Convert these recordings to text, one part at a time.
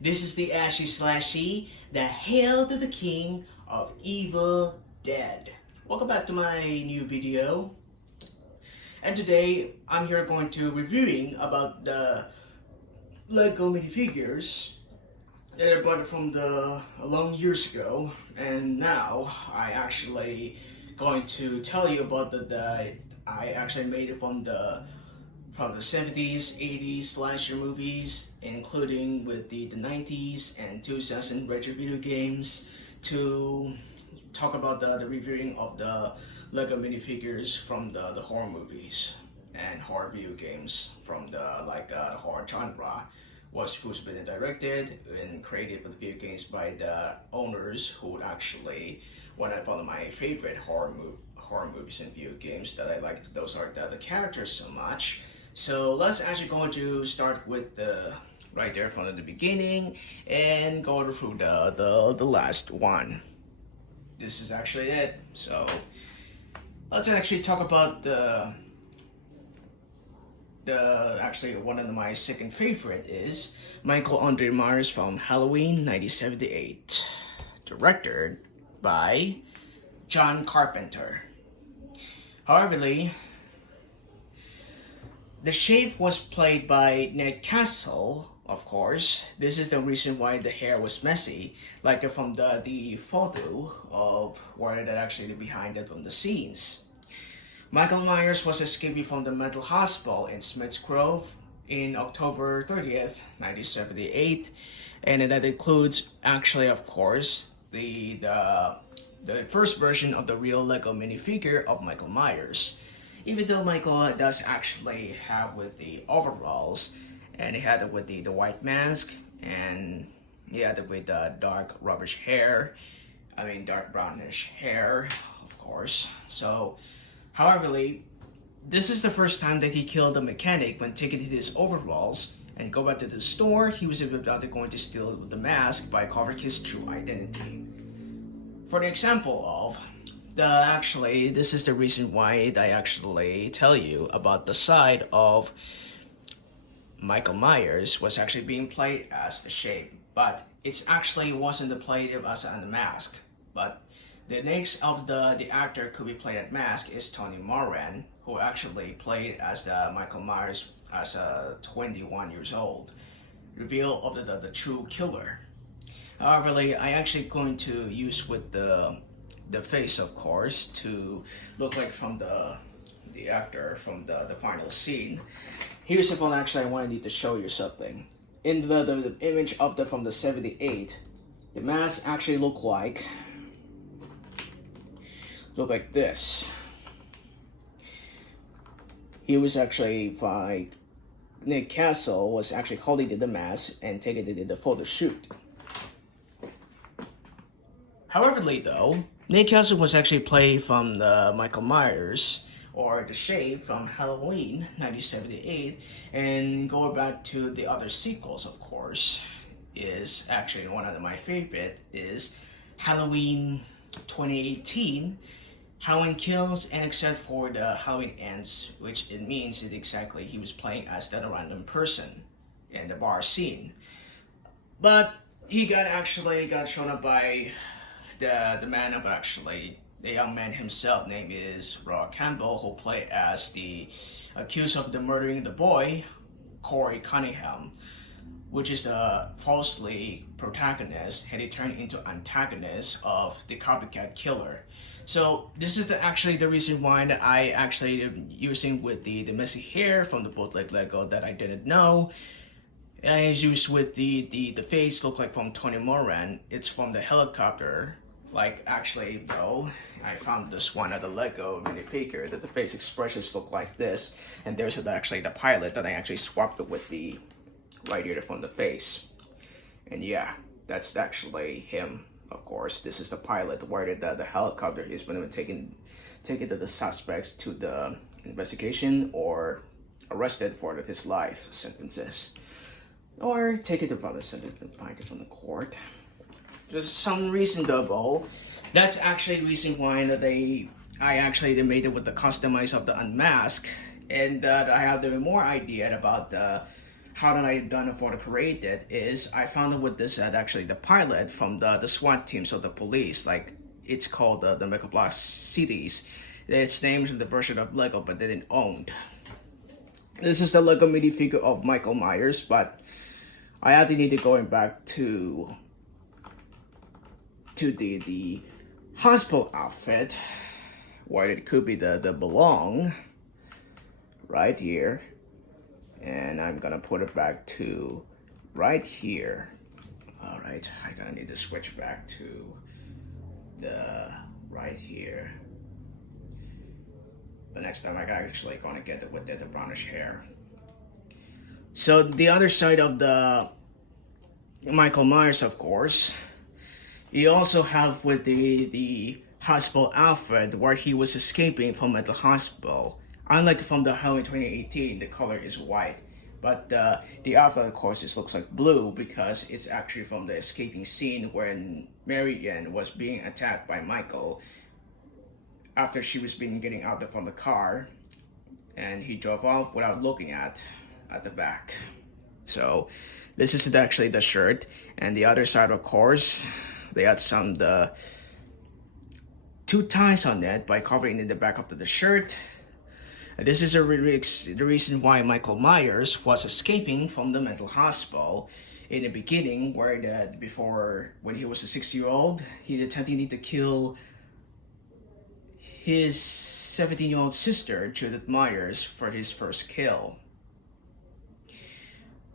This is the Ashy Slashy, the Hail to the King of Evil Dead. Welcome back to my new video. And today, I'm here going to reviewing about the Lego minifigures that I bought from a long years ago. And now, I actually going to tell you about the I actually made it from the 70s, 80s slasher movies, including with the 90s and 2000 retro video games, to talk about the reviewing of the Lego minifigures from the horror movies and horror video games from the horror genre. Was supposed to be directed and created for the video games by the owners who would actually one of my favorite horror movies and video games that I like. Those are the characters so much. So let's actually going to start with the right there from the beginning and go through the last one. This is actually it. So let's actually talk about the actually one of my second favorite is Michael Andre Myers from Halloween 1978, directed by John Carpenter. However, the shape was played by Ned Castle, of course. This is the reason why the hair was messy, like from the photo of where that actually behind it on the scenes. Michael Myers was escaping from the mental hospital in Smiths Grove in October 30th, 1978, and that includes actually, of course, the first version of the real Lego minifigure of Michael Myers. Even though Michael does actually have with the overalls, and he had it with the white mask, and he had it with the dark brownish hair, of course. So, however, this is the first time that he killed a mechanic when taking his overalls and go back to the store. He was about to going to steal the mask by covering his true identity. For the example of this is the reason why I actually tell you about the side of Michael Myers was actually being played as the shape, but it's actually wasn't played as a mask. But the next of the actor could be played at mask is Tony Moran, who actually played as the Michael Myers as a 21 years old, reveal of the true killer. However, I actually going to use with the face, of course, to look like from the actor from the final scene. Here's the one actually I wanted to show you something. In the image of from the 78, the mask actually look like this. He was actually by Nick Castle was actually holding the mask and taking it to the photo shoot. However, though, Nick Castle was actually played from the Michael Myers or the shape from Halloween 1978, and going back to the other sequels, of course, is actually one of my favorite is Halloween 2018. Halloween Kills, and except for the Halloween Ends, which it means it exactly he was playing as that random person in the bar scene. But he got shown up by the man of actually the young man himself, name is Rob Campbell, who played as the accused of the murdering the boy, Corey Cunningham, which is a falsely protagonist, and he turned into antagonist of the copycat killer. So this is actually the reason why that I actually am using with the messy hair from the bootleg Lego that I didn't know. I used with the face look like from Tony Moran. It's from the helicopter. Like actually though, I found this one at the Lego minifigure that the face expressions look like this, and there's actually the pilot that I actually swapped it with the right here from the face. And yeah, that's actually him. Of course, this is the pilot where the helicopter is when we taking the suspects to the investigation or arrested for his life sentences, or take it from the sentence from the court. For some reason though, that's actually the reason why they made it with the customize of the unmask, and I have the more idea about how did I done it for to create it is I found out with this at actually the pilot from the SWAT teams of the police, like it's called the Mega Block Cities. It's named the version of Lego, but they didn't own. This is the Lego minifigure of Michael Myers, but I actually need to going back to the hospital outfit where it could be the belong right here, and I'm gonna put it back to right here. All right, I gotta need to switch back to the right here. But next time I'm actually gonna get it with the brownish hair. So the other side of the Michael Myers, of course, you also have with the hospital outfit where he was escaping from the hospital. Unlike from the Halloween 2018, the color is white, but the outfit, of course, it looks like blue because it's actually from the escaping scene when Marianne was being attacked by Michael after she was being getting out from the car, and he drove off without looking at the back. So this is actually the shirt, and the other side, of course, they had some two ties on it by covering in the back of the shirt. This is the reason why Michael Myers was escaping from the mental hospital in the beginning, where before when he was a 6-year-old, he attempted to kill his 17-year-old sister, Judith Myers, for his first kill.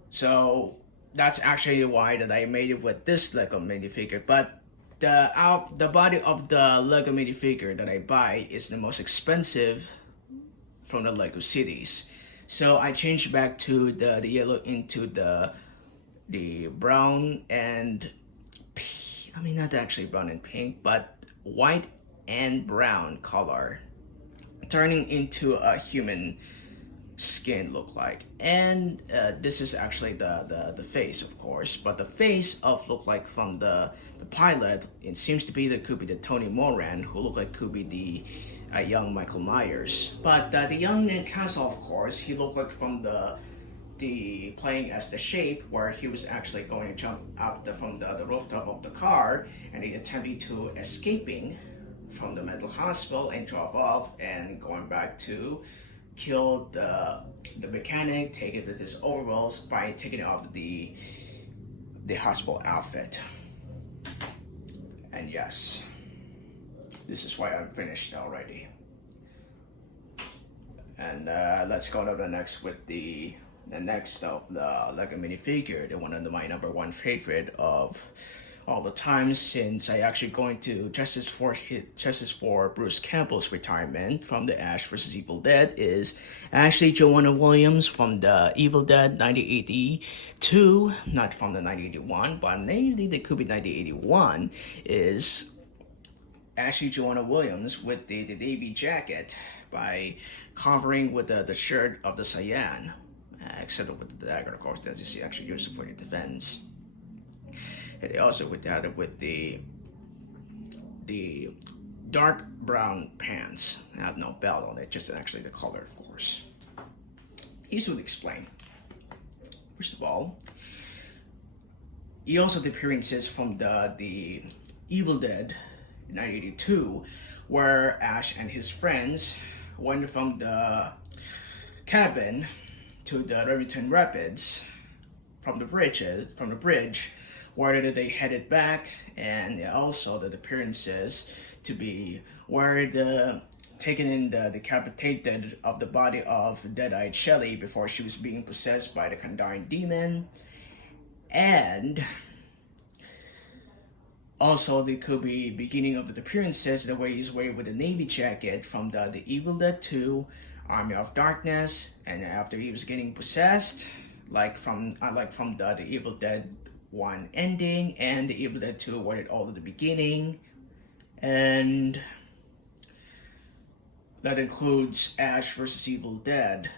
So that's actually why that I made it with this Lego minifigure. But the body of the Lego minifigure that I buy is the most expensive from the Lego cities. So I changed back to the yellow into the brown and I mean not actually brown and pink, but white and brown color, turning into a human skin look like. And this is actually the face, of course, but the face of look like from the pilot, it seems to be that could be the Tony Moran, who looked like could be the young Michael Myers. But the young Nick Castle, of course, he looked like from the playing as the Shape, where he was actually going to jump out from the rooftop of the car, and he attempted to escaping from the mental hospital and drove off and going back to kill the mechanic, take it with his overalls by taking off the hospital outfit. And yes, this is why I'm finished already. And let's go to the next with the next of the Lego minifigure, the one of my number one favorite of all the time, since I actually going to justice for Bruce Campbell's retirement from the Ash vs. Evil Dead is Ashley Joanna Williams from the Evil Dead 1982, not from the 1981, but maybe they could be 1981, is Ashley Joanna Williams with the navy jacket by covering with the shirt of the cyan, except with the dagger, of course, as you see, actually used for your defense. They also with the dark brown pants. It had no belt on it, just actually the color, of course. Here's what explain. First of all, he also the appearances from the Evil Dead 1982, where Ash and his friends went from the cabin to the Remington Rapids from the bridge, where they headed back, and also the appearances to be where taken in the decapitated of the body of dead-eyed Shelley before she was being possessed by the Kandarian demon, and also there could be beginning of the appearances the way he's wearing with the navy jacket from the Evil Dead 2, Army of Darkness, and after he was getting possessed, like from the Evil Dead 1 ending and the Evil Dead 2 where it all at the beginning, and that includes Ash vs. Evil Dead,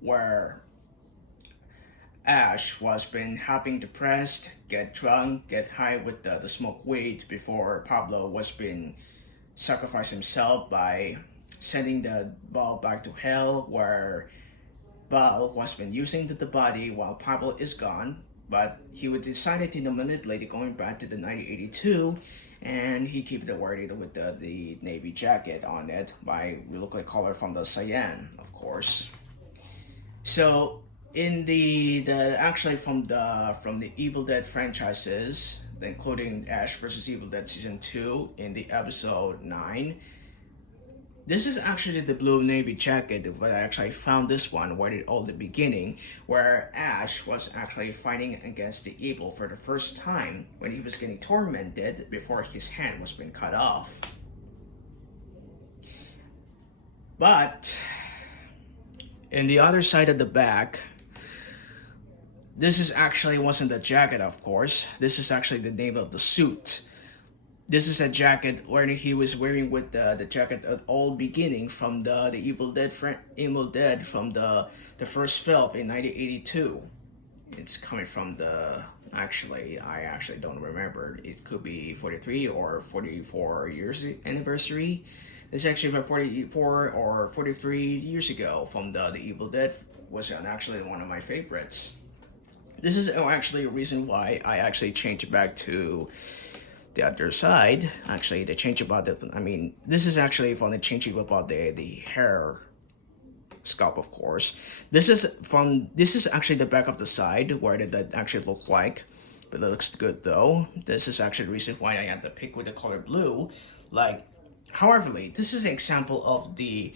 where Ash was been having depressed, get drunk, get high with the smoke weed before Pablo was been sacrifice himself by sending the ball back to hell, Val was been using the body while Pablo is gone, but he would decided to manipulate it going back to the 1982, and he keep it wearing with the navy jacket on it by we look like color from the cyan, of course. So in the actually from the Evil Dead franchises, including Ash vs. Evil Dead Season 2 in the episode 9, this is actually the blue navy jacket, but I actually found this one right at all the beginning, where Ash was actually fighting against the evil for the first time when he was getting tormented before his hand was being cut off. But in the other side of the back, this is actually wasn't the jacket, of course. This is actually the name of the suit. This is a jacket where he was wearing with the jacket at all beginning from the Evil Dead from the first film in 1982. It's coming from I actually don't remember. It could be 43 or 44 years anniversary. It's actually about 44 or 43 years ago from the Evil Dead, was actually one of my favorites. This is actually a reason why I actually changed it back to the other side. Actually, the change about this is actually from the changing about the hair sculpt, of course. This is actually the back of the side where that actually looks like, but it looks good though. This is actually the reason why I had to pick with the color blue. However, this is an example of the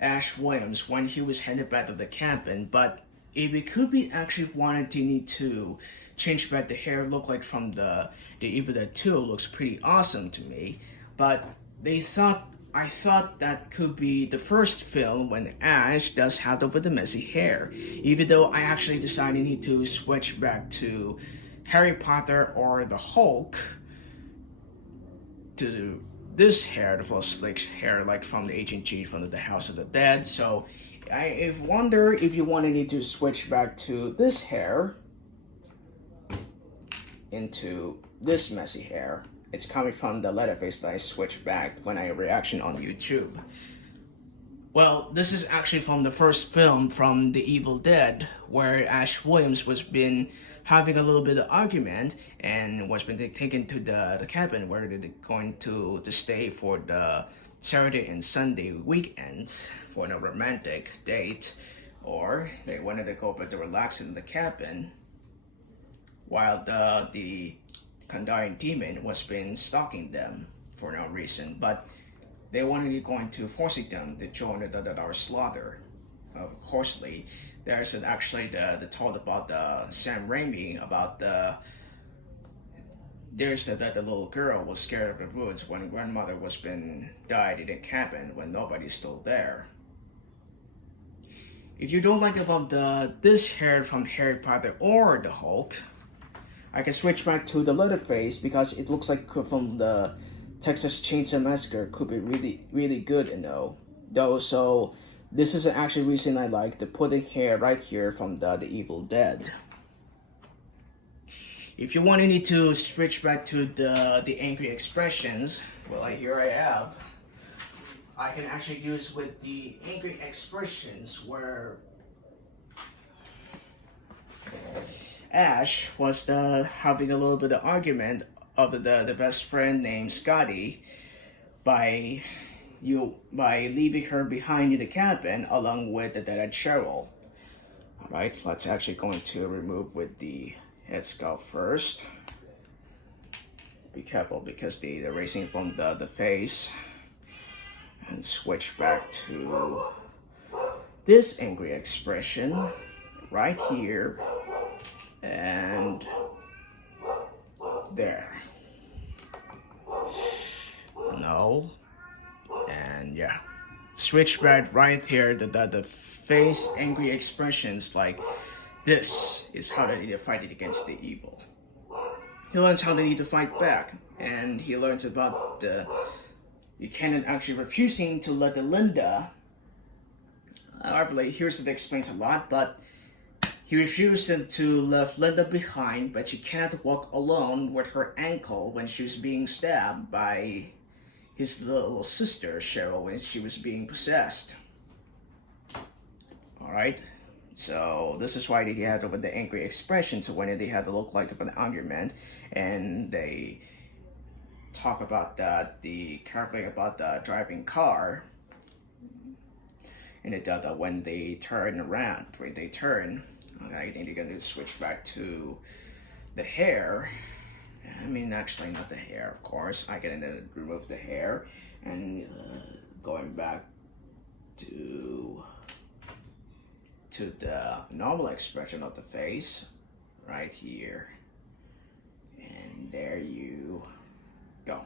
Ash Williams when he was headed back to the cabin, but if it could be actually wanted to need to change back the hair look like from the Evil Dead 2 looks pretty awesome to me, but I thought that could be the first film when Ash does have the messy hair, even though I actually decided I need to switch back to Harry Potter or the Hulk to this hair, the full slick hair like from the Agent G from the House of the Dead. So I wonder if you wanted me to switch back to this hair into this messy hair. It's coming from the Leatherface that I switched back when I reaction on YouTube. Well, this is actually from the first film from The Evil Dead, where Ash Williams was been having a little bit of argument and was been taken to the cabin where they're going to stay for the Saturday and Sunday weekends for a romantic date, or they wanted to go back to relax in the cabin while the Kandarian demon was been stalking them for no reason, but they wanted to going to forcing them to join our slaughter. Of course, there's actually the told about the Sam Raimi about there's that the little girl was scared of the woods when grandmother was been died in a cabin when nobody's still there. If you don't like about this hair from Harry Potter or the Hulk, I can switch back to the Leatherface because it looks like from the Texas Chainsaw Massacre could be really good, though. So this is actually the reason I like the putting hair right here from the Evil Dead. If you want me to switch back to the angry expressions, well, here I have. I can actually use with the angry expressions where Ash was having a little bit of argument of the best friend named Scotty by leaving her behind in the cabin along with the dead Cheryl. Alright, let's actually going to remove with the head sculpt first. Be careful because they're erasing from the face. And switch back to this angry expression right here and there. No. And yeah. Switch back right here the face angry expressions like this is how they need to fight it against the evil. He learns how they need to fight back, and he learns about you cannot actually refusing to let the Linda. However, here's that explains a lot, but he refused to leave Linda behind, but she cannot walk alone with her ankle when she was being stabbed by his little sister Cheryl when she was being possessed. Alright, So this is why they had with the angry expressions when they had to look like of an argument, and they talk about that the carefully about the driving car, and it does that when they turn around, when they turn. I think they're going to switch back to the hair. I mean, actually not the hair, of course. I can remove the hair and going back to the normal expression of the face right here, and there you go,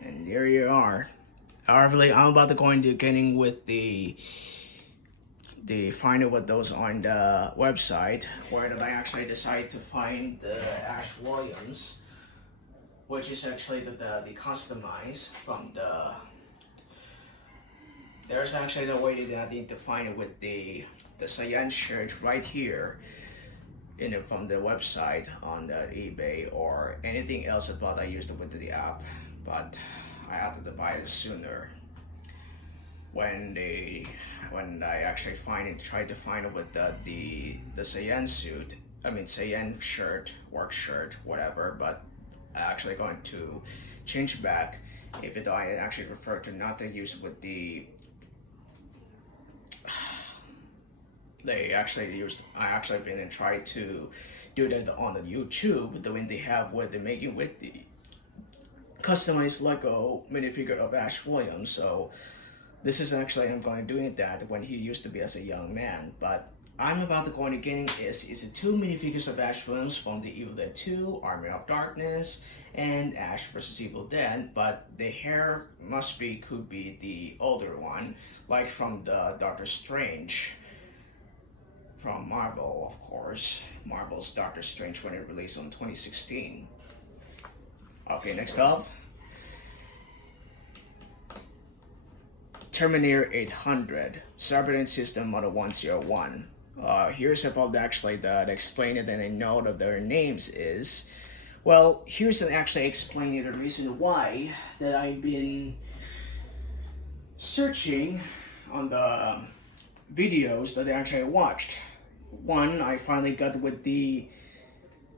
and there you are. However, I'm about to go into getting with the find out what those on the website, where did I actually decide to find the Ash Williams, which is actually the customized from the. There's actually the way that I need to find it with the cyan shirt right here, from the website on the eBay or anything else about I used it with the app, but I had to buy it sooner. When I actually tried to find it with the cyan suit, I mean cyan shirt, work shirt, whatever, but I actually going to change back if it I actually prefer to not to use with the they actually used. I actually been and tried to do that on the YouTube, the one they have with the making with the customized Lego minifigure of Ash Williams. So this is actually I'm going to doing that when he used to be as a young man. But I'm about to go into getting is two minifigures of Ash Williams from the Evil Dead 2, Army of Darkness, and Ash vs Evil Dead. But the hair could be the older one, like from the Doctor Strange. From Marvel, of course. Marvel's Doctor Strange when it released on 2016. Okay, next up. Terminator 800, Cyberdyne System Model 101. Here's about actually that explain it and I know that their names is. Well, here's actually explaining the reason why that I've been searching on the videos that I actually watched. One, I finally got with the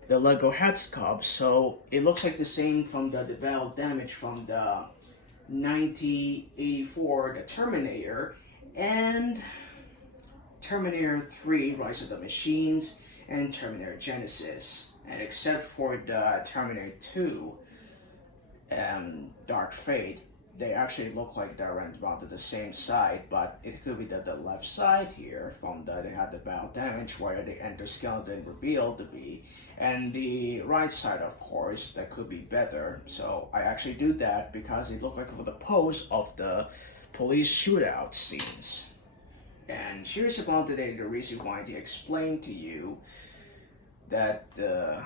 Lego head sculpt, so it looks like the same from the battle damage from the 1984 the Terminator and Terminator 3 Rise of the Machines and Terminator Genesis, and except for the Terminator 2 Dark Fate, they actually look like they're around the same side, but it could be that the left side here from they had the battle damage where the endoskeleton revealed to be, and the right side, of course, that could be better. So I actually do that because it looked like for the pose of the police shootout scenes. And here's about today the reason why to explain to you that the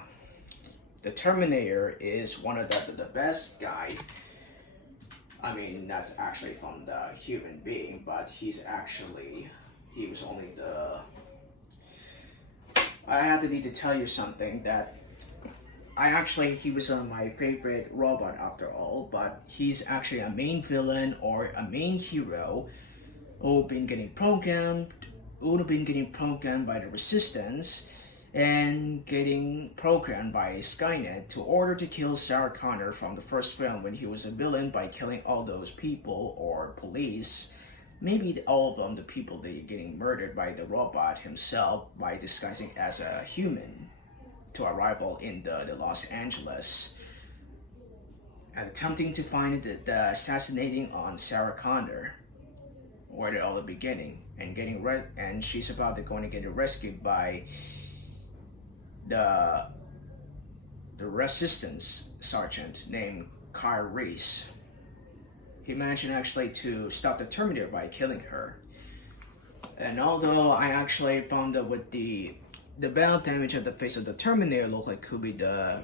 Terminator is one of the best guy. I mean, not actually from the human being, but he was only the. I had to need to tell you something that he was one of my favorite robot after all, but he's actually a main villain or a main hero who've been getting programmed by the Resistance and getting programmed by Skynet to order to kill Sarah Connor from the first film when he was a villain by killing all those people or police. Maybe all of them, the people that are getting murdered by the robot himself by disguising as a human to arrival in the Los Angeles and attempting to find the assassinating on Sarah Connor, where it all the beginning, and and she's about to get rescued by the Resistance sergeant named Kyle Reese. He managed actually to stop the Terminator by killing her. And although I actually found that with the battle damage of the face of the Terminator looked like could be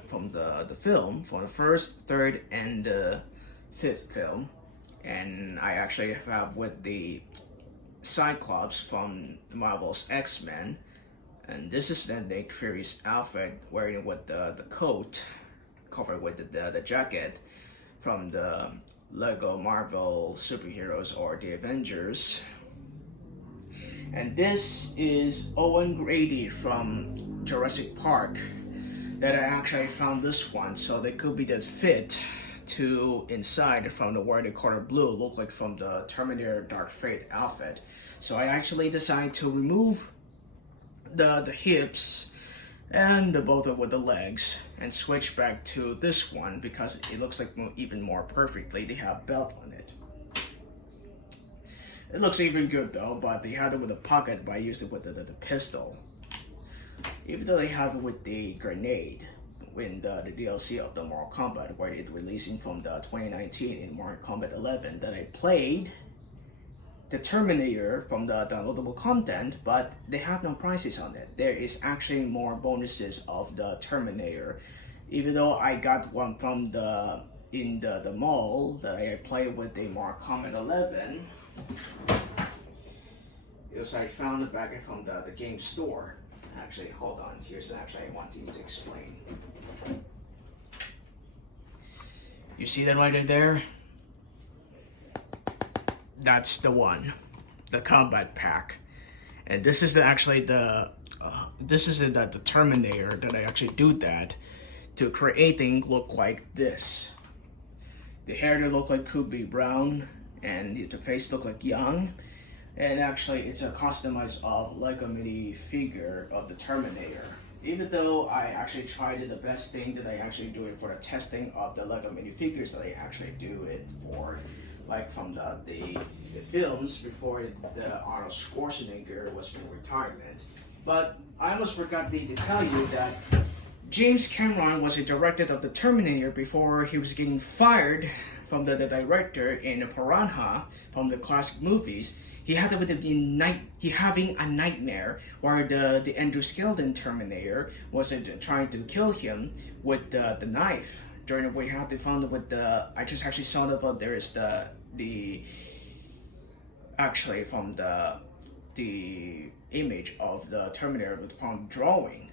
from the film, from the first, third, and the fifth film, and I actually have with the Cyclops from Marvel's X-Men. And this is the Nick Fury's outfit, wearing with the coat, covered with the jacket from the Lego Marvel superheroes or the Avengers. And this is Owen Grady from Jurassic Park that I actually found this one, so they could be the fit to inside from the where the color blue look like from the Terminator Dark Fate outfit. So I actually decided to remove the hips and both of with the legs and switch back to this one because it looks like even more perfectly. They have belt on it. It looks even good though, but they had it with a pocket, but I used it with the pistol. Even though they have it with the grenade in the DLC of the Mortal Kombat, where it's releasing from the 2019 in Mortal Kombat 11 that I played the Terminator from the downloadable content, but they have no prices on it. There is actually more bonuses of the Terminator. Even though I got one from the mall that I played with the Mortal Kombat 11, because I found it back from the game store. Actually, hold on. Here's actually I want to explain. You see that right there? That's the one, the combat pack, and this is actually the Terminator that I actually do that to create things look like this. The hair that look like could be brown, and the face look like young. And actually, it's a customized of Lego minifigure of the Terminator. Even though I actually tried it, the best thing that I actually do it for the testing of the Lego minifigures that I actually do it for, like from the films before the Arnold Schwarzenegger was in retirement. But I almost forgot to tell you that James Cameron was a director of the Terminator before he was getting fired from the director in Piranha from the classic movies. He had he having a nightmare where the Andrew Skeleton Terminator was trying to kill him with the knife. During we had to find it with the I just actually saw it, but there is the actually from the image of the Terminator from drawing,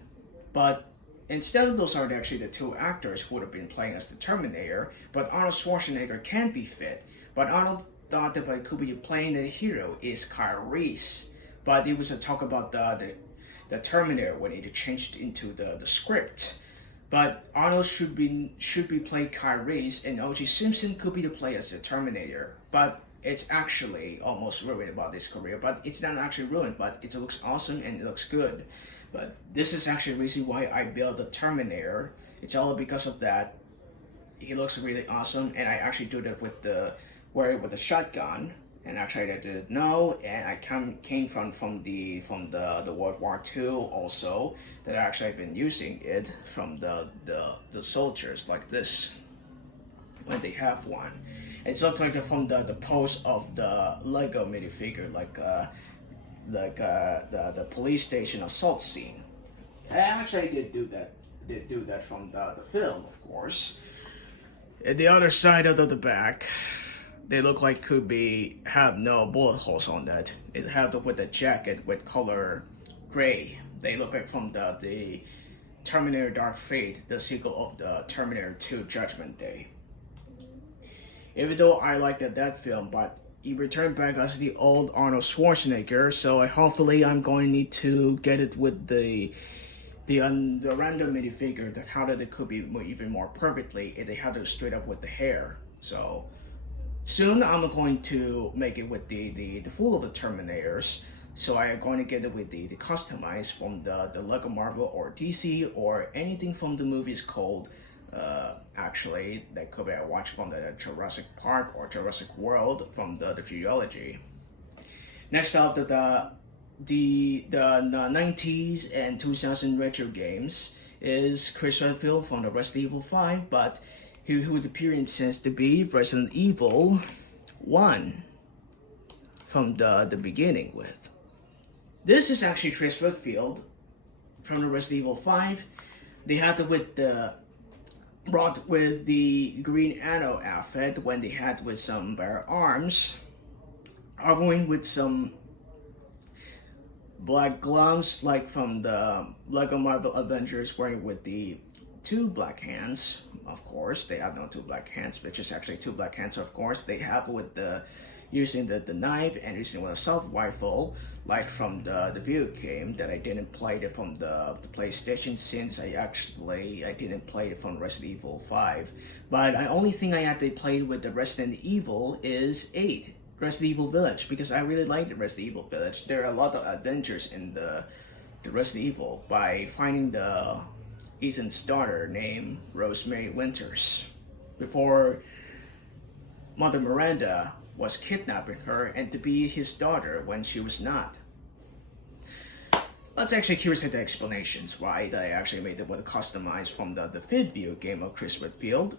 but instead of those are actually the two actors who would have been playing as the Terminator, but Arnold Schwarzenegger can be fit, but Arnold thought that by could be playing the hero is Kyle Reese, but it was a talk about the Terminator when it changed into the script. But Arnold should be playing Kyle Reese, and O.J. Simpson could be the play as the Terminator. But it's actually almost ruined about this career. But it's not actually ruined, but it looks awesome and it looks good. But this is actually the reason why I built the Terminator. It's all because of that. He looks really awesome, and I actually do that with the shotgun, and actually I didn't know, and I came from the World War II also, that I actually have been using it from the soldiers like this when they have one. It's looked like from the pose of the Lego minifigure, like the police station assault scene. And I actually did do that from the film, of course. And the other side of the back, they look like have no bullet holes on that. It have with the jacket with color gray. They look like from the Terminator Dark Fate, the sequel of the Terminator 2 Judgment Day. Even though I liked that film, but he returned back as the old Arnold Schwarzenegger, so hopefully I'm going to need to get it with the random minifigure that how that it could be even more perfectly if they had it straight up with the hair. So soon I'm going to make it with the full of the Terminators. So I am going to get it with the customized from the Lego Marvel or DC or anything from the movies called actually that could be I watched from the Jurassic Park or Jurassic World from the Futurology. Next up, the 90s and 2000 retro games is Chris Redfield from the Resident Evil 5, but who would appear in sense to be Resident Evil 1 from the beginning with. This is actually Chris Redfield from the Resident Evil 5. They had it with brought with the Green Arrow outfit when they had with some bare arms, covering with some black gloves like from the Lego Marvel Avengers, wearing with the two black hands. Of course, they have no two black hands, but just actually two black hands. Of course, they have with the using the knife and using an assault rifle, like from the video game that I didn't play it from the PlayStation, since I didn't play it from Resident Evil 5. But the only thing I had to play with the Resident Evil is 8, Resident Evil Village, because I really like the Resident Evil Village. There are a lot of adventures in the Resident Evil by finding the Ethan's daughter named Rosemary Winters before Mother Miranda was kidnapping her and to be his daughter when she was not. Let's actually curious at the explanations why I actually made it with customized from the fifth video game of Chris Redfield.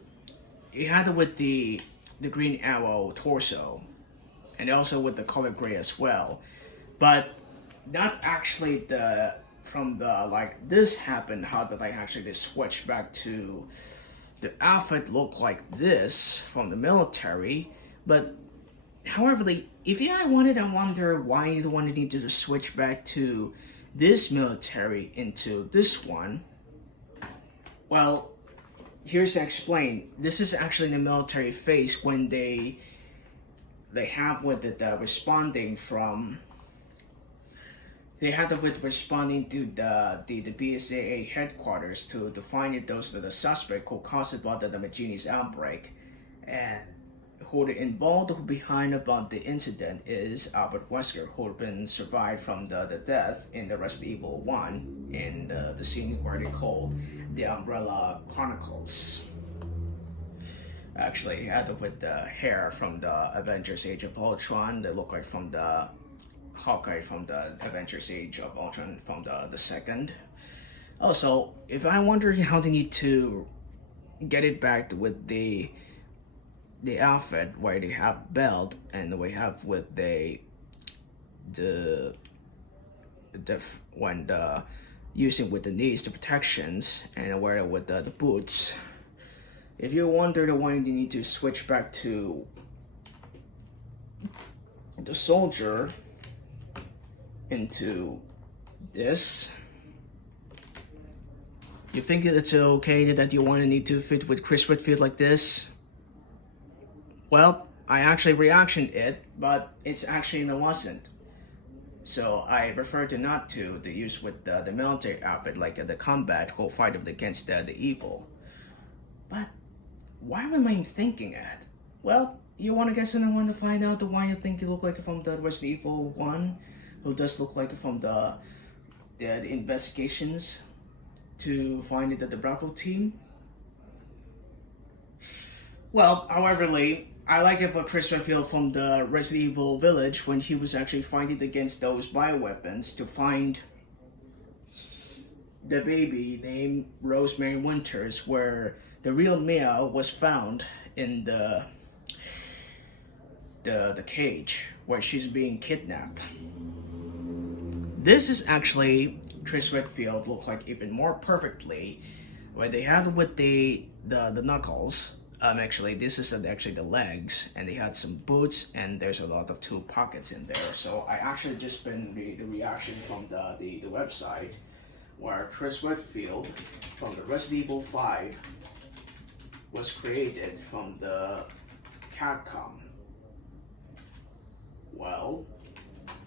It had it with the Green Arrow torso and also with the color gray as well, but not actually from the like this happened, how did I actually just switch back to the outfit look like this from the military. But however, if I wonder why you wanted to switch back to this military into this one. Well, here's to explain. This is actually the military face when they have with the responding from. They had with responding to the BSAA headquarters to find those the suspect who caused about the Magini's outbreak, and who involved behind about the incident is Albert Wesker, who had been survived from the death in the Resident Evil 1 in the scene where they called the Umbrella Chronicles. Actually, he had with the hair from the Avengers Age of Ultron that looked like from the Hawkeye from the Avengers Age of Ultron from the second. Also, if I wonder how they need to get it back with the outfit where they have belt and we have with the when the using with the knees the protections and wear it with the boots. If you wonder why they need to switch back to the soldier into this, you think that it's okay that you want to need to fit with Chris Redfield like this? Well, I actually reactioned it, but it's actually it wasn't. So I prefer to not to use with the military outfit like the combat who fight against the evil. But why am I thinking that? Well, you want to guess and I want to find out why you think you look like from the Resident Evil 1, who does look like from the investigations to find it at the Bravo team. Well, however, I like it for Chris Redfield from the Resident Evil Village when he was actually fighting against those bioweapons to find the baby named Rosemary Winters, where the real Mia was found in the cage where she's being kidnapped. This is actually Chris Redfield looks like even more perfectly where they had with the knuckles. Actually, this is actually the legs, and they had some boots, and there's a lot of two pockets in there. So I actually just been the reaction from the website where Chris Redfield from the Resident Evil 5 was created from the Capcom. Well,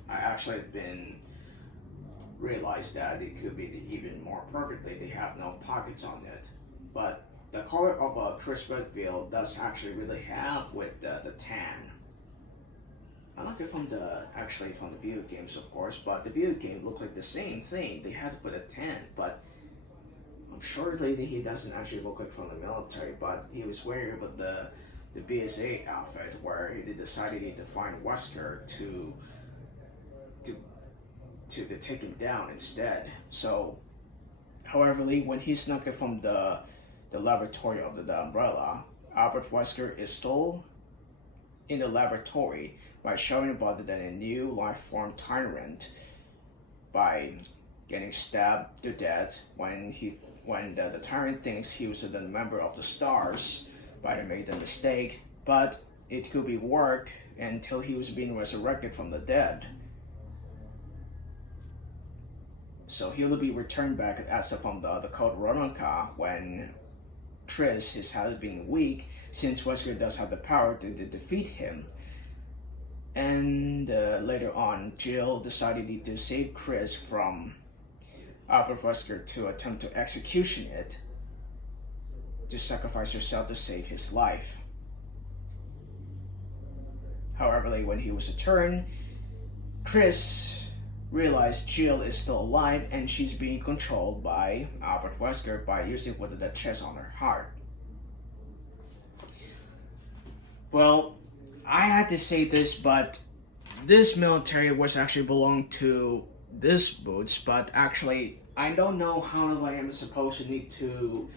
I actually been realized that it could be even more perfectly. They have no pockets on it, but the color of Chris Redfield does actually really have with the tan. I like it from the video games, of course, but the video game looked like the same thing. They had to put a tan, but I'm sure he doesn't actually look like from the military, but he was wearing with the BSA outfit where they decided to find Wesker to take him down instead. So, however, when he snuck it from the laboratory of the Umbrella, Albert Wesker is still in the laboratory by showing about that a new life form tyrant by getting stabbed to death when the tyrant thinks he was a member of the Stars, but he made a mistake, but it could be work until he was being resurrected from the dead. So he'll be returned back as from the Code Veronica when Triss has been weak, since Wesker does have the power to defeat him. And later on, Jill decided to save Chris from Albert Wesker to attempt to execution it, to sacrifice herself to save his life. However, when he was returned, Chris realized Jill is still alive and she's being controlled by Albert Wesker by using one of the chest on her heart. Well, I had to say this, but this military was actually belonged to this Boots, but actually I don't know how I am supposed to need to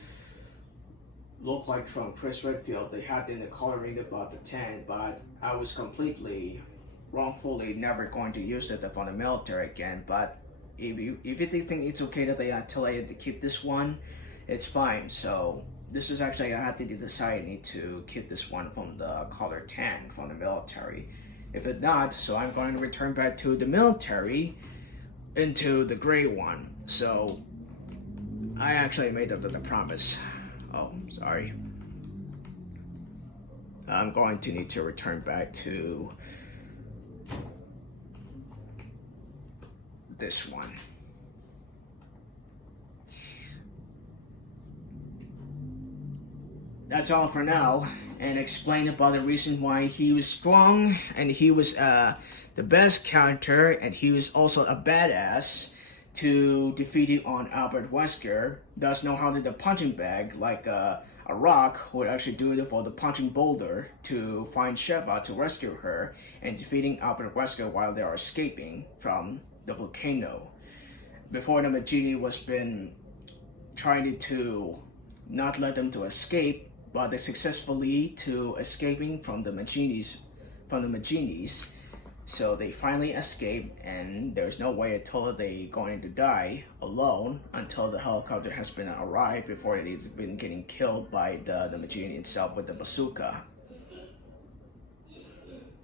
look like from Chris Redfield. They had in the coloring about the 10, but I was completely wrongfully never going to use it from the military again. But if you think it's okay that I tell you to keep this one, it's fine. So this is actually, I had to decide I need to keep this one from the color 10 from the military. If it's not, so I'm going to return back to the military into the gray one. So I actually made up the promise. Oh, sorry. I'm going to need to return back to this one. That's all for now, and explain about the reason why he was strong and he was the best character, and he was also a badass to defeating on Albert Wesker. Does know how to do the punching bag like a rock would actually do it for the punching boulder to find Sheva to rescue her, and defeating Albert Wesker while they are escaping from the volcano. Before the Magini was been trying to not let them to escape, but they successfully to escaping from the Maginis. So they finally escape, and there's no way until they going to die alone until the helicopter has been arrived before it's been getting killed by the Magini itself with the bazooka.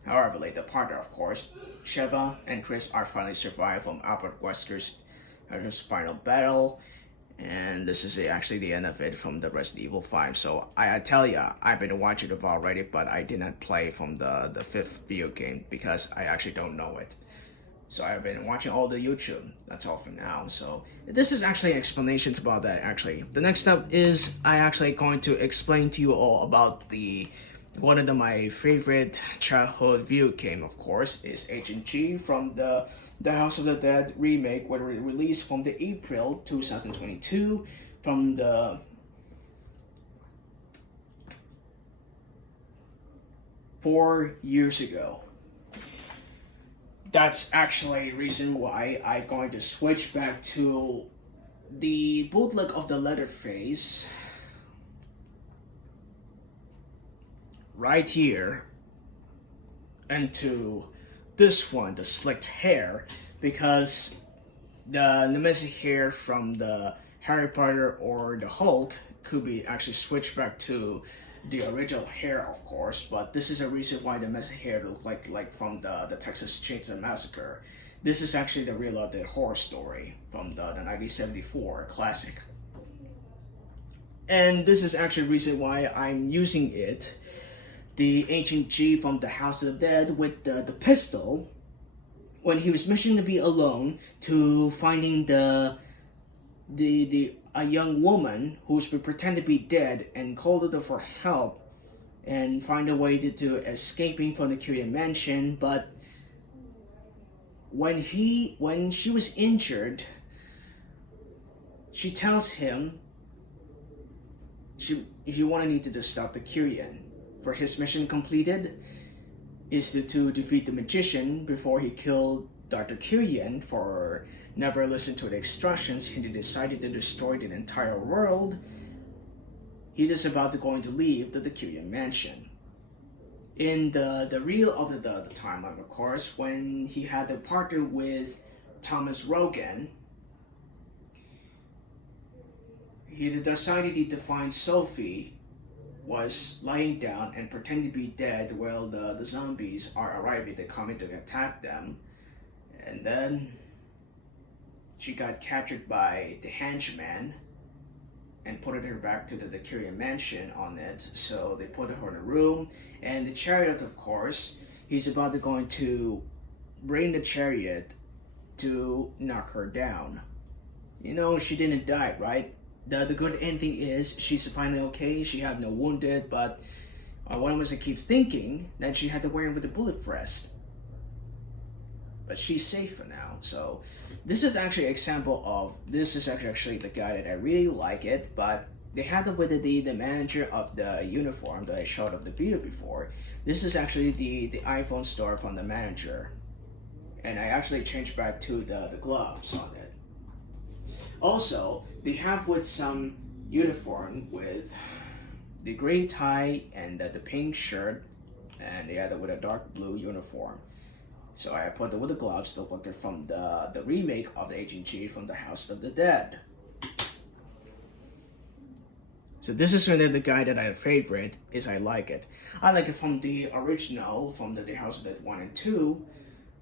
However, the partner, of course, Sheva and Chris are finally survived from Albert Wesker's final battle. And this is actually the end of it from the Resident Evil 5. So I tell ya, I've been watching it already, but I did not play from the 5th video game because I actually don't know it. So I've been watching all the YouTube. That's all for now. So this is actually explanations about that. Actually, the next step is I actually going to explain to you all about one of my favorite childhood video game. Of course, is Agent G from the House of the Dead remake, where it released from the April 2022 from the four years ago. That's actually the reason why I'm going to switch back to the bootleg of the Leatherface right here, and to this one, the slicked hair, because the Nemesis hair from the Harry Potter or the Hulk could be actually switched back to the original hair, of course, but this is a reason why the Nemesis hair looked like from the Texas Chainsaw Massacre. This is actually the real the horror story from the 1974 classic. And this is actually the reason why I'm using it. The Agent G from the House of the Dead with the pistol, when he was mentioned to be alone to finding a young woman who's been pretending to be dead and called her for help and find a way to escaping from the Curia mansion. But when she was injured, she tells him you want to need to stop the Curian. For his mission completed is to defeat the magician before he killed Dr. Curian for never listening to the instructions. He decided to destroy the entire world. He is about to going to leave the Curian mansion. In the reel of the timeline, of course, when he had to partner with Thomas Rogan, he decided to find Sophie was lying down and pretending to be dead while the zombies are arriving. They're coming to attack them. And then she got captured by the henchman and put her back to the Curia mansion on it. So they put her in a room, and the chariot, of course, he's about to going to bring the chariot to knock her down. You know, she didn't die, right? The good ending is she's finally okay. She had no wounded, but one was to keep thinking that she had to wear it with a bullet vest. But she's safe for now. So this is actually an example of, this is actually the guy that I really like it, but they had to with the manager of the uniform that I showed up the video before. This is actually the iPhone store from the manager. And I actually changed back to the gloves on it. Also, they have with some uniform with the gray tie and the pink shirt, and they had it with a dark blue uniform. So I put it with the gloves to look at from the remake of the Agent G from the House of the Dead. So this is really the guy that I favorite, is I like it. I like it from the original, from the House of the Dead 1 and 2,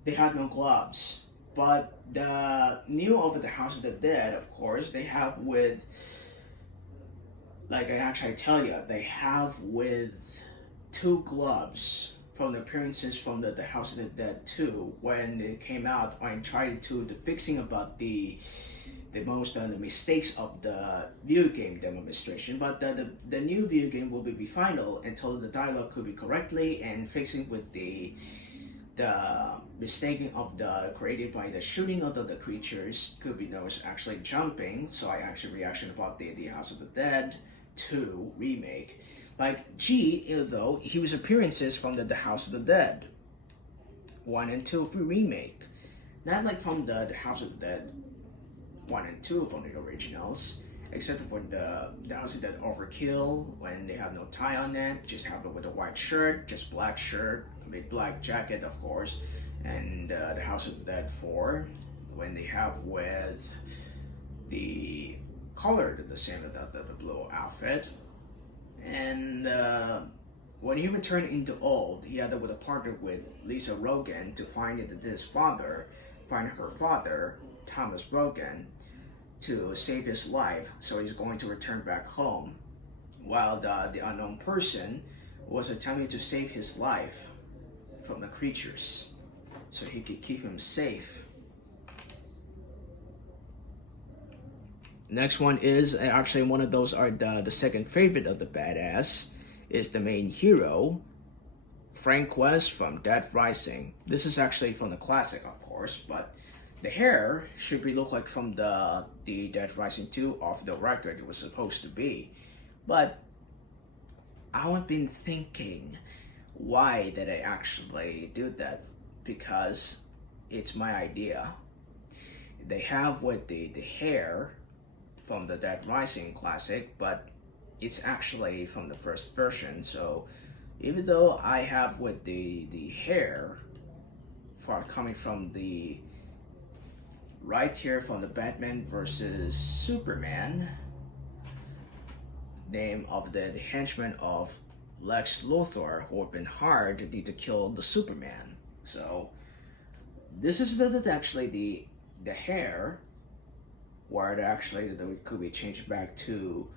they had no gloves. But the new of the House of the Dead, of course, they have with, like I actually tell you, they have with 2 gloves from the appearances from the House of the Dead 2 when it came out. I tried to the fixing about the most the mistakes of the video game demonstration, but the new video game will be final until the dialogue could be correctly and fixing with the mistaking of the created by the shooting of the creatures could be those actually jumping. So I actually reaction about the House of the Dead 2 remake. Like G, though, he was appearances from the House of the Dead 1 and 2 remake. Not like from the House of the Dead 1 and 2 from the originals, except for the House of the Dead Overkill, when they have no tie on it, just have it with a white shirt, just black shirt, black jacket of course, and the House of the Dead 4, when they have with the color the same, the blue outfit. And when he returned into old, he had with a partner with Lisa Rogan to find her father, Thomas Rogan, to save his life. So he's going to return back home, while the unknown person was attempting to save his life from the creatures, so he could keep him safe. Next one is actually one of those are the second favorite of the badass, is the main hero, Frank West from Dead Rising. This is actually from the classic, of course, but the hair should be look like from the Dead Rising 2 off the record it was supposed to be. But I have been thinking why did I actually do that, because it's my idea. They have with the hair from the Dead Rising classic, but it's actually from the first version. So even though I have with the hair for coming from the right here from the Batman versus Superman, name of the henchman of Lex Luthor, who have been hired to kill the Superman. So this is actually the hair, where it actually could be changed back to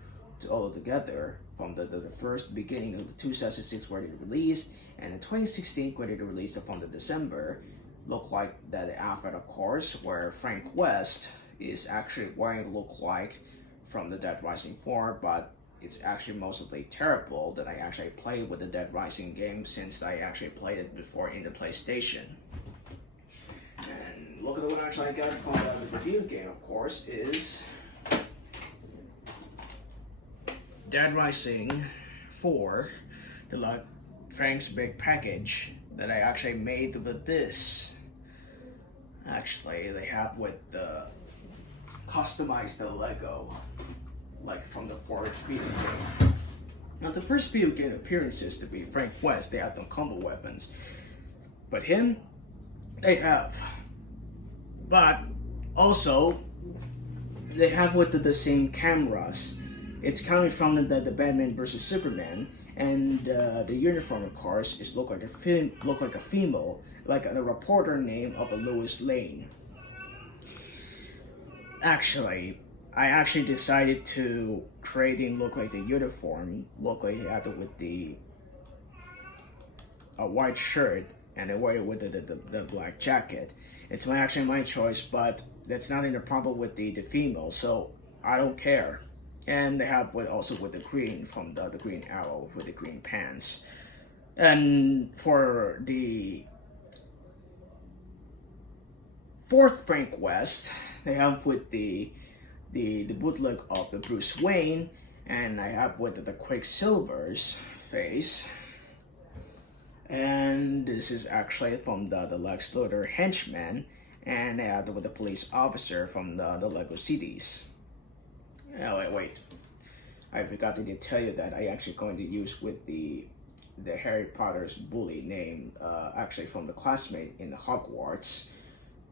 all together from the first beginning of the 2006 where it released, and in 2016 where it released from the December. Look like that the outfit, of course, where Frank West is actually wearing look like from the Dead Rising 4, but it's actually mostly terrible that I actually played with the Dead Rising game, since I actually played it before in the PlayStation. And look at what actually I got from the video game, of course, is Dead Rising 4, Frank's big package that I actually made with this. Actually, they have with the customized the Lego, like from the fourth video game. Now the first video game appearances to be Frank West, they had no combo weapons, but him, they have. But also, they have with the same cameras. It's coming from the Batman versus Superman, and the uniform, of course, is look like a female, like the reporter name of a Lois Lane. Actually, I actually decided to trade in look like the uniform, look like he had with the white shirt and I wear it with the black jacket. It's actually my choice, but that's not in the problem with the female, so I don't care. And they have also with the green from the green arrow with the green pants. And for the fourth Frank West, they have with the bootleg of the Bruce Wayne, and I have with the Quicksilver's face. And this is actually from the Lex Luthor henchman, and I have with the police officer from the Lego Cities. Oh, wait. I forgot to tell you that I actually going to use with the Harry Potter's bully name, actually from the classmate in the Hogwarts.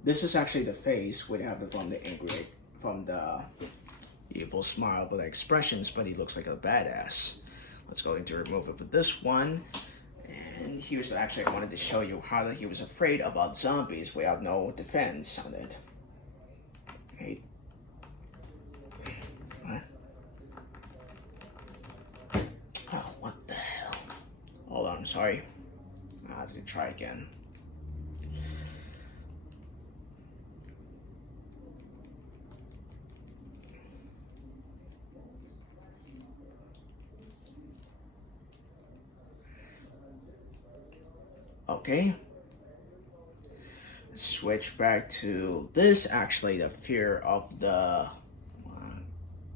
This is actually the face we have it from the evil smile with the expressions, but he looks like a badass. Let's go into remove it with this one. And here's actually I wanted to show you how he was afraid about zombies without no defense on it. Okay. Oh, what the hell? Hold on, sorry. I have to try again. Okay. Switch back to this. Actually, the fear of the.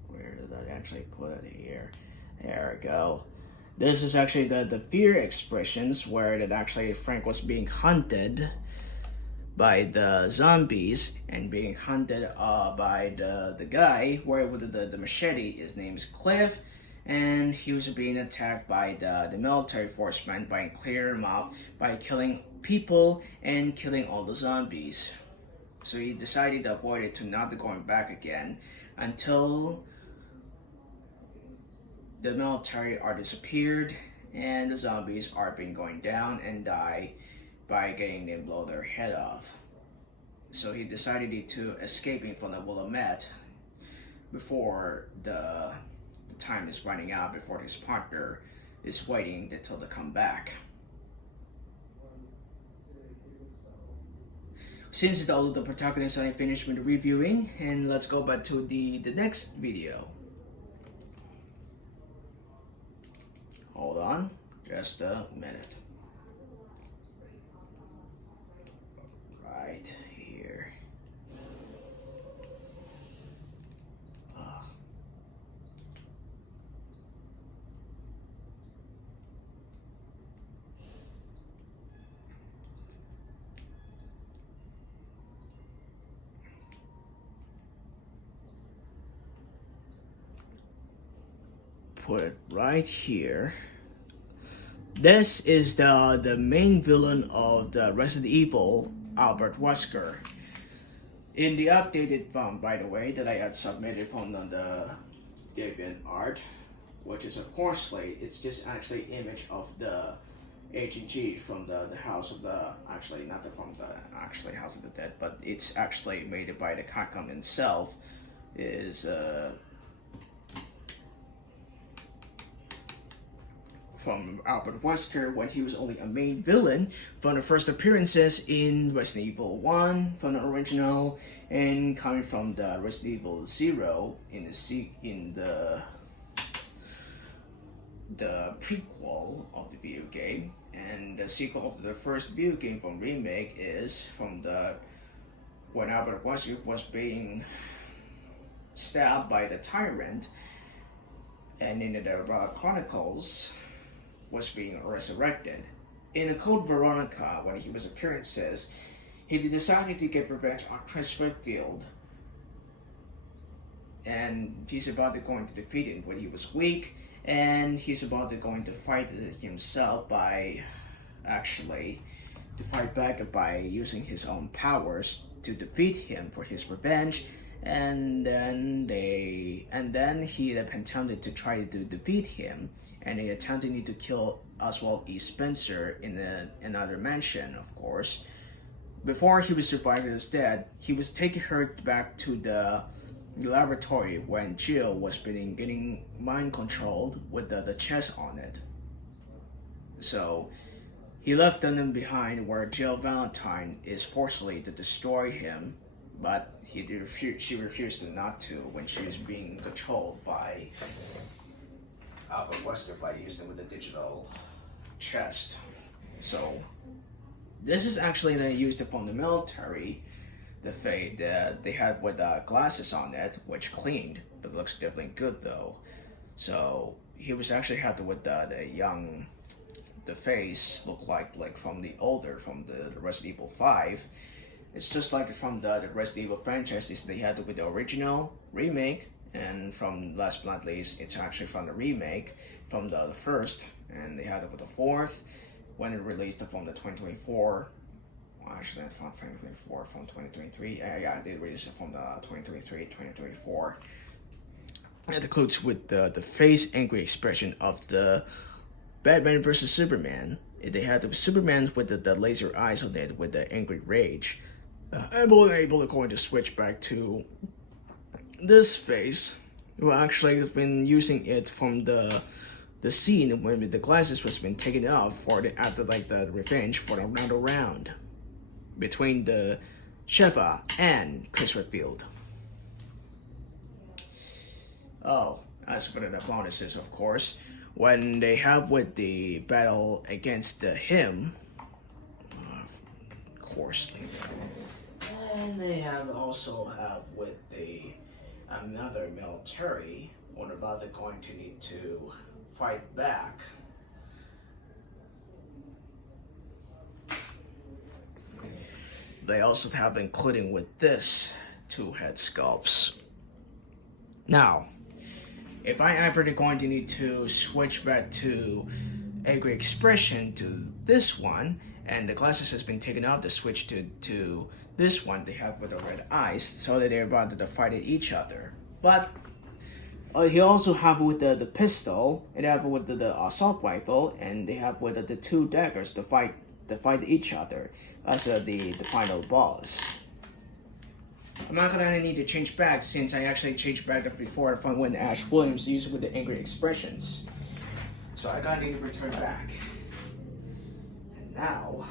Where did I actually put it here? There we go. This is actually the fear expressions where that actually Frank was being hunted by the zombies and being hunted by the guy where with the machete. His name is Cliff, and he was being attacked by the military forcemen by clearing him out by killing people and killing all the zombies. So he decided to avoid it to not going back again until the military are disappeared and the zombies are being going down and die by getting them blow their head off. So he decided to escaping from the Willamette before the time is running out, before his partner is waiting until they come back. Since all of the protagonists are finished with the reviewing, and let's go back to the next video. Hold on, just a minute. Right here. Put it right here. This is the main villain of the Resident Evil, Albert Wesker. In the updated form, by the way, that I had submitted from the DeviantArt, which is a portrait, it's just actually image of the AGG from the House of the, actually not the, from the actually House of the Dead, but it's actually made by the Capcom itself, is from Albert Wesker when he was only a main villain from the first appearances in Resident Evil 1 from the original, and coming from the Resident Evil 0 in the prequel of the video game, and the sequel of the first video game from remake is from the when Albert Wesker was being stabbed by the tyrant, and in the Chronicles was being resurrected. In the Code Veronica, when he was appearances, he decided to get revenge on Chris Redfield, and he's about to going to defeat him when he was weak, and he's about to going to fight himself by actually to fight back by using his own powers to defeat him for his revenge. And then he attempted to try to defeat him, and he attempted to kill Oswald E. Spencer in another mansion, of course. Before he was survived as dead, he was taking her back to the laboratory when Jill was getting mind controlled with the chest on it. So He left them behind where Jill Valentine is forcefully to destroy him, but she refused not to when she was being controlled by Albert Wesker by using with the digital chest. So this is actually they used it from the military. The fade that they had with glasses on it, which cleaned, but looks definitely good though. So he was actually had with the young, the face looked like from the older, from the Resident Evil 5. It's just like from the Resident Evil franchises they had with the original, remake, and from last but not least, it's actually from the remake, from the first, and they had it with the fourth, when it released from the 2024, well, actually not from 2024, from 2023, yeah, they released it from the 2023, 2024. It includes with the face angry expression of the Batman versus Superman. They had the Superman with the laser eyes on it with the angry rage. I'm only able to going to switch back to this face. We actually have been using it from the scene when the glasses was been taken off for the after like the revenge for the round between the Sheva and Chris Redfield. Oh, as for the bonuses, of course, when they have with the battle against him, of course, and they have also have with the another military, what about they're going to need to fight back. They also have including with this two head sculpts. Now, if I ever going to need to switch back to angry expression to this one, and the glasses has been taken off to switch to this one, they have with the red eyes, so that they're about to fight each other. But he also have with the pistol, and they have with the assault rifle, and they have with the two daggers to fight each other as the final boss. I'm not gonna need to change back since I actually changed back before from when Ash Williams used with the angry expressions. So I gotta need to return back. And now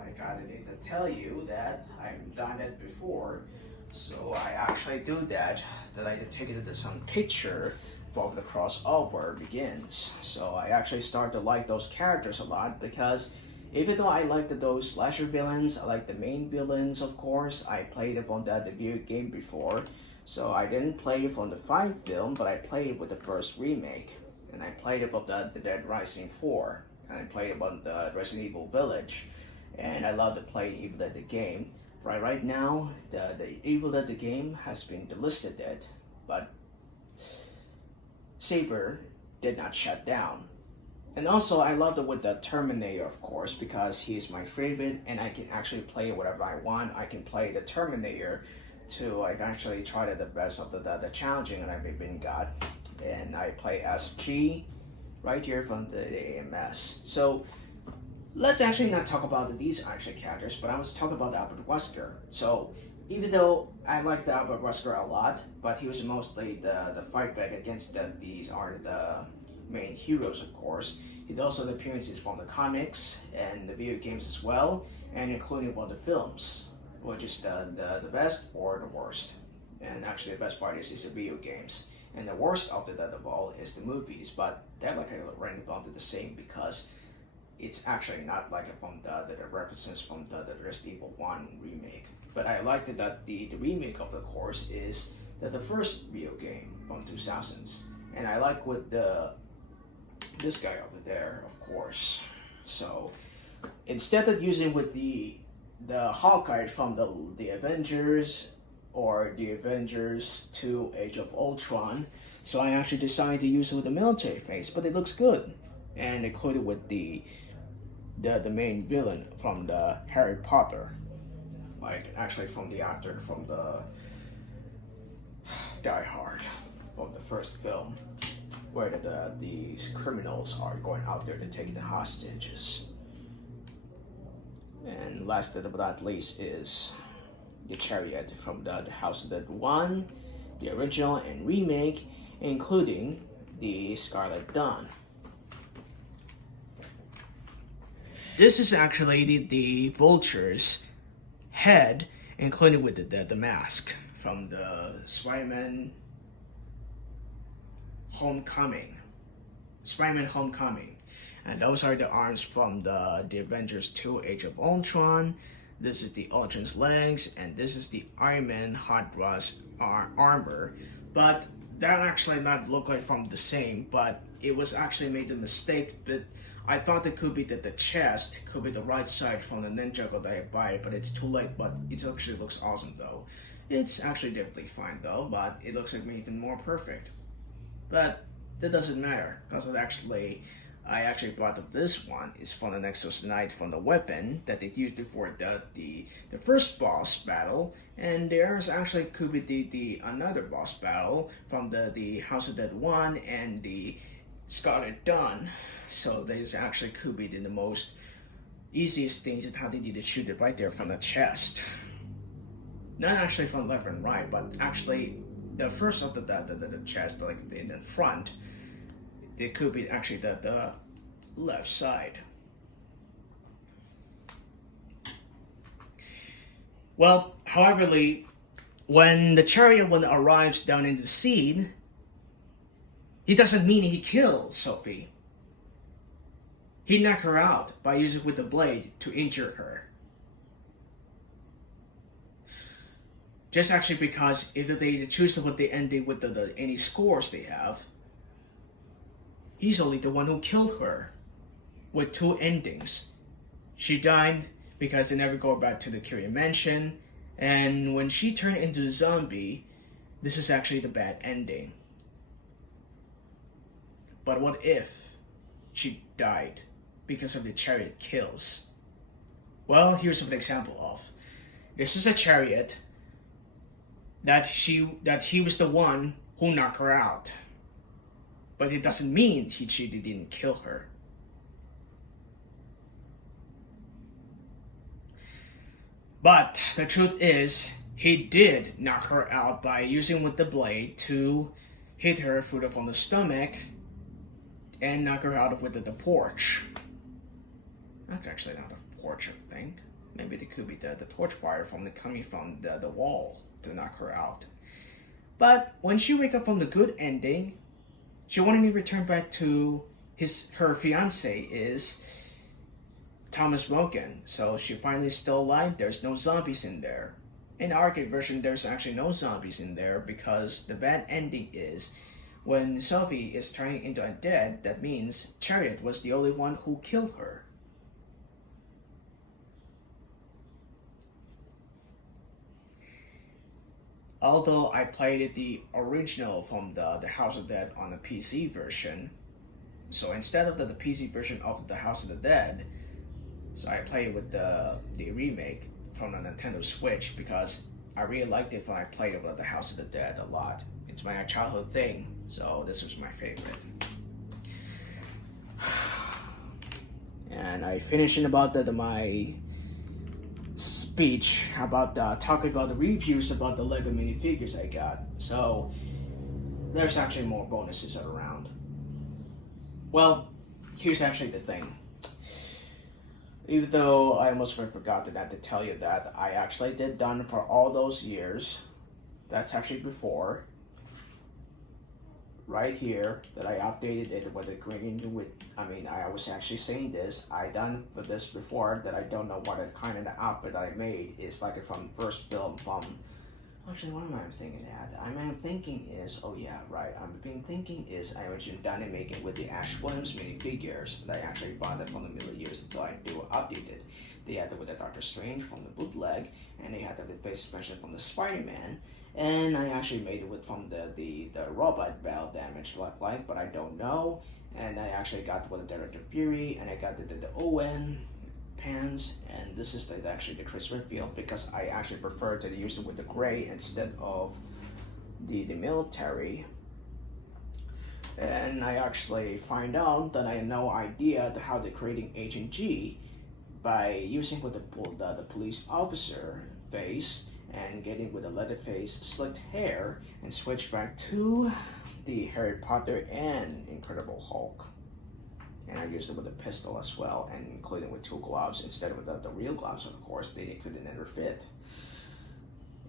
I gotta need to tell you that I've done it before. So I actually do that I can take it to some picture before the crossover begins. So I actually start to like those characters a lot because even though I like those slasher villains, I like the main villains, of course. I played it from the video game before. So I didn't play it from the 5 film, but I played it with the first remake. And I played it with the Dead Rising 4. And I played it on the Resident Evil Village. And I love to play Evil Dead the game. Right now, the Evil Dead the game has been delisted, but Saber did not shut down. And also, I love it with the Terminator, of course, because he's my favorite, and I can actually play whatever I want. I can play the Terminator to like actually try the best of the challenging that I've been got. And I play as G right here from the AMS. So let's actually not talk about these actual characters, but I was talking about Albert Wesker. So even though I like the Albert Wesker a lot, but he was mostly the fight back against these are the main heroes, of course. It also appearances from the comics and the video games as well, and including one of the films, which is the best or the worst. And actually, the best part is the video games, and the worst of of all is the movies. But they're like running about the same because it's actually not like from the references from the Resident Evil 1 remake. But I like that the remake of the course is the first video game from 2000s, and I like with this guy over there, of course. So instead of using with the Hawkeye from the Avengers or the Avengers 2 Age of Ultron, so I actually decided to use it with the military face, but it looks good, and included with the main villain from the Harry Potter, like actually from the actor from the Die Hard from the first film, where these criminals are going out there to take the hostages. And last but not least is the chariot from the House of the Dead 1, the original and remake, including the Scarlet Dawn. This is actually the vulture's head, including with the mask from the Spider-Man Homecoming. Spider-Man Homecoming. And those are the arms from the Avengers 2 Age of Ultron. This is the Ultron's legs, and this is the Iron Man Hot Rod armor. But that actually not look like from the same, but it was actually made a mistake. But I thought it could be that the chest could be the right side from the Ninjago that I buy, but it's too late. But it actually looks awesome though. It's actually definitely fine though, but it looks like even more perfect. But that doesn't matter because I actually brought up this one is from the Nexus Knight from the weapon that they used for the first boss battle, and there's actually could be the another boss battle from the House of Dead 1 and the Scarlet Dawn. So this actually could be the most easiest things is how they need to shoot it right there from the chest. Not actually from left and right, but actually the first of the chest, like in the front, it could be actually the left side. Well, however, when the chariot arrives down in the scene, it doesn't mean he killed Sophie. He knocked her out by using with the blade to injure her. Just actually because if they choose to put the ending with any scores they have, he's only the one who killed her with 2 endings. She died because they never go back to the Kyria Mansion, and when she turned into a zombie, this is actually the bad ending. But what if she died because of the chariot kills? Well, here's an example of. This is a chariot that he was the one who knocked her out. But it doesn't mean she didn't kill her. But the truth is, he did knock her out by using with the blade to hit her from the stomach and knock her out with the porch. Not actually not a porch, I think. Maybe it could be the torch fire coming from the wall to knock her out. But when she wake up from the good ending, she wanted to return back to her fiance is Thomas Morgan. So she finally still alive. There's no zombies in there. In the arcade version, there's actually no zombies in there because the bad ending is when Sophie is turning into undead, that means Chariot was the only one who killed her. Although I played the original from the House of Dead on the PC version, so instead of the PC version of the House of the Dead, so I played with the remake from the Nintendo Switch because I really liked it when I played with the House of the Dead a lot. It's my childhood thing, so this was my favorite. And I finished about my speech about talking about the reviews about the Lego minifigures I got. So there's actually more bonuses around. Well, here's actually the thing. Even though I almost forgot to tell you that I actually did done for all those years. That's actually before. Right here that I updated it with the green with. I was actually saying this. I done for this before that I don't know what kind of outfit that I made is like from first film from. Actually, what am I thinking at? I'm thinking is I was done making with the Ash Williams minifigures that I actually bought it from the middle years ago. I do updated. They had it with the Doctor Strange from the bootleg, and they had the face suspension from the Spider-Man. And I actually made it with from the robot bell damage look like, but I don't know. And I actually got with the Director Fury, and I got the Owen pants, and this is actually the Chris Redfield because I actually prefer to use it with the gray instead of the military. And I actually find out that I have no idea how they're creating Agent G by using with the police officer face and getting with the leather face, slicked hair, and switch back to the Harry Potter and Incredible Hulk. and I used it with a pistol as well, and including with 2 gloves instead of the real gloves. Of course, they couldn't ever fit.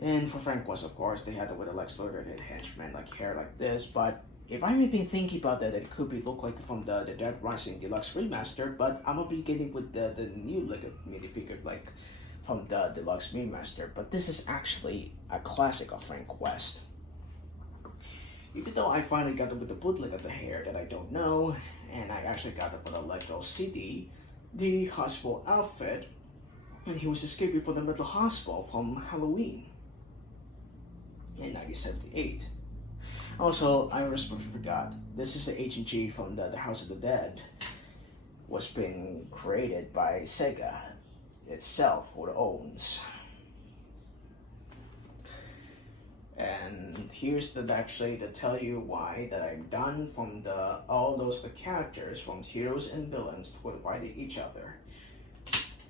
And for Frank West, of course, they had it with a Lex Luthor henchman, like hair like this. But if I may be thinking about that, it could be look like from the Dead Rising Deluxe Remastered. But I'm gonna be getting with the new Lego minifigure, like from the Deluxe Remaster. But this is actually a classic of Frank West. Even though I finally got it with the bootleg of the hair that I don't know, and I actually got it with a Lego CD, the hospital outfit, and he was escaping from the mental hospital from Halloween in 1978. Also, I respectfully forgot, this is the Agent G from the House of the Dead, was being created by Sega itself, or owns. And here's the actually to tell you why that I'm done from all the characters from heroes and villains to fight each other.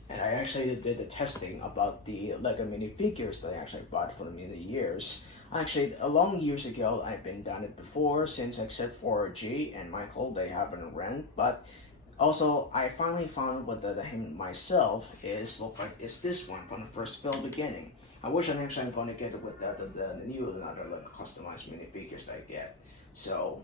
And I actually did the testing about the Lego minifigures that I actually bought for me the years. Actually, a long years ago, I've been done it before, since except for G and Michael, they haven't rent. But also, I finally found what him myself is look like. It's this one from the first film beginning. I wish I'm going to get it with the new another like customized minifigures that I get. So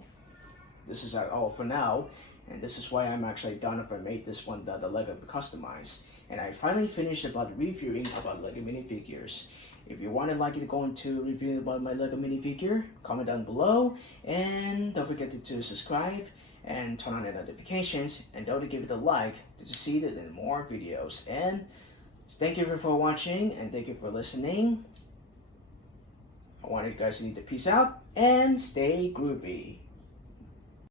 this is all for now, and this is why I'm actually done if I made this one the Lego customized. And I finally finished about reviewing about Lego minifigures. If you want to go into reviewing about my Lego minifigure, comment down below, and don't forget to subscribe and turn on the notifications, and don't give it a like to see that in more videos. And thank you for watching, and thank you for listening. I want you guys to need to peace out and stay groovy.